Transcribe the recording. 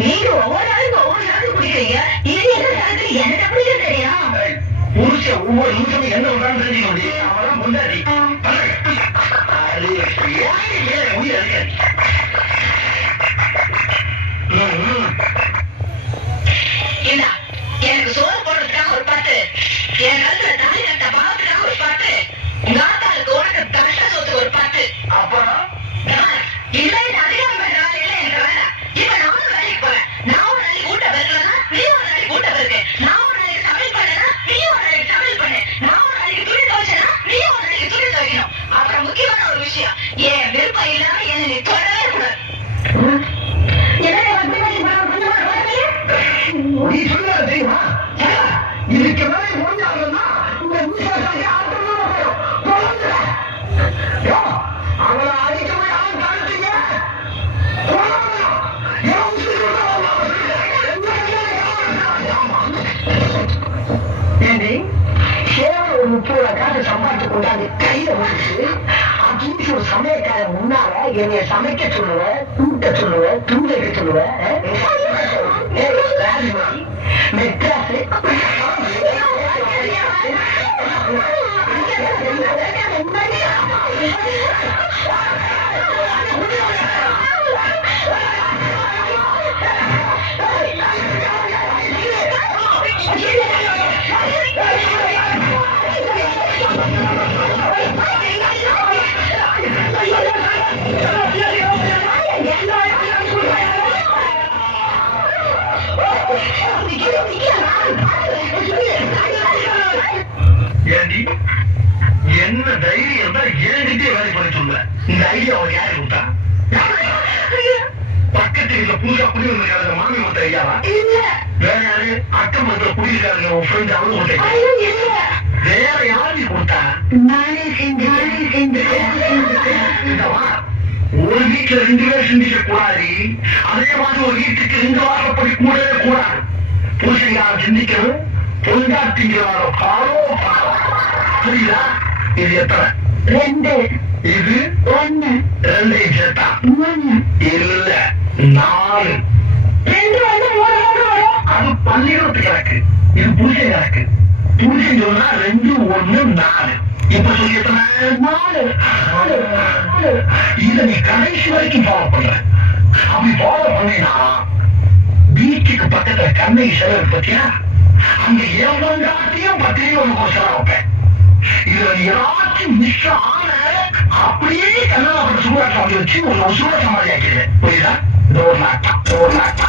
நீங்க ஒவ்வொரு நாளுக்கு ஒவ்வொரு சரக்கு குடிக்கிறீங்க. இது என்ன சரக்கு எனக்கு எப்படி தெரியும்? புருஷன் ஒவ்வொரு நிமிஷமும் என்ன விடுறான்னு தெரிஞ்சுக்க முடியும். அவன் முன்னாடி எனக்கு சோறு போடுறதுக்காக ஒரு பாட்டு, என் கழுத்துல தாலி கட்ட பாவத்துக்காக ஒரு பாட்டு, உங்க ஆத்தாளுக்கு உனக்கு கஷ்ட சொத்துக்கு ஒரு பாட்டு. அப்புறம் இல்ல இந்த அதிகாரம் பண்ற வேலையில எனக்கு வேலை. இப்ப நானும் வேலைக்கு போறேன். நான் ஒரு நாளைக்கு கூட்ட பெருக்கலன்னா நீ ஒரு நாளைக்கு கூட்ட பெருக்கு. நான் ஒரு நாளைக்கு சமையல் பண்ணனா நீ ஒரு நாளைக்கு சமையல் பண்ணு. நான் ஒரு நாளைக்கு துணி துவைச்சனா நீ ஒரு நாளைக்கு துணி துவைக்கணும். அப்புறம் முக்கியமான ஒரு விஷயம், என் விருப்பம் இல்லாம என்ன நீ தொடவே கூடாது. நீ சொல்லுறது தெரியுமா? இதுக்கு மேலே முடிஞ்சாங்கன்னா இந்த அவளை அடிக்க போய் அவன் தடுத்தீங்க. ஏண்டி சேவை ஒரு 30 ரூபா காசு சம்பாதிச்சு கொண்டாந்து கையில வந்துச்சு. அப்படின்னு ஒரு சமயக்கார முன்னால என்னைய சமைக்க சொல்லுவேன், கூட்ட சொல்லுவேன், தூங்க வைக்க சொல்லுவேன். மெட்ராஸ் என்ன தைரியம் தான் என்கிட்டே வேலை பண்ண சொல்ல. இந்த ஐடியா அவன் யாரு கொடுத்தா? பக்கத்து வீட்டுல புதுசா குடியிருக்காரு மாமி மொத்த ஐயாவா? வேற யாரு? அக்கம் மொத்த குடியிருக்காரு உன் ஃப்ரெண்ட் அவனு மொத்த. வேற யாரு கொடுத்தா? ஒரு வீட்டுல 2 பேர் சிந்திக்க கூடாது. அதே மாதிரி ஒரு வீட்டுக்கு 2 வாரப்படி கூடவே கூடாது. புருஷங்கார சிந்திக்கணும், பொண்டாட்டிங்கிறார பாரோ. புரியுதா? இது எத்தனை? 2. இது 1. 2 சேர்த்தா 3. இல்ல 4. 2 அது பள்ளிக்கூடத்து கணக்கு. இது புருஷன் கணக்கு. புருஷன் சொன்னா 2, 1, 4. இப்ப சொல்லி எத்தனை? 4. இத நீ கடைசி வரைக்கும் ஃபாலோ பண்ற. அப்படி ஃபாலோ பண்ணினா வீட்டுக்கு பக்கத்துல கண்ணகி செலவு பத்தியா அங்க எவங்காட்டியும் 10 ஒன்று செலவு வைப்பேன். இதுல ஏதாச்சும் மிஸ் ஆன அப்படியே கண்ணாடி சூடாட்டம் வச்சு ஒரு சூட சமாளியாக்கிறேன். புரியுதா? 1 லாட்டா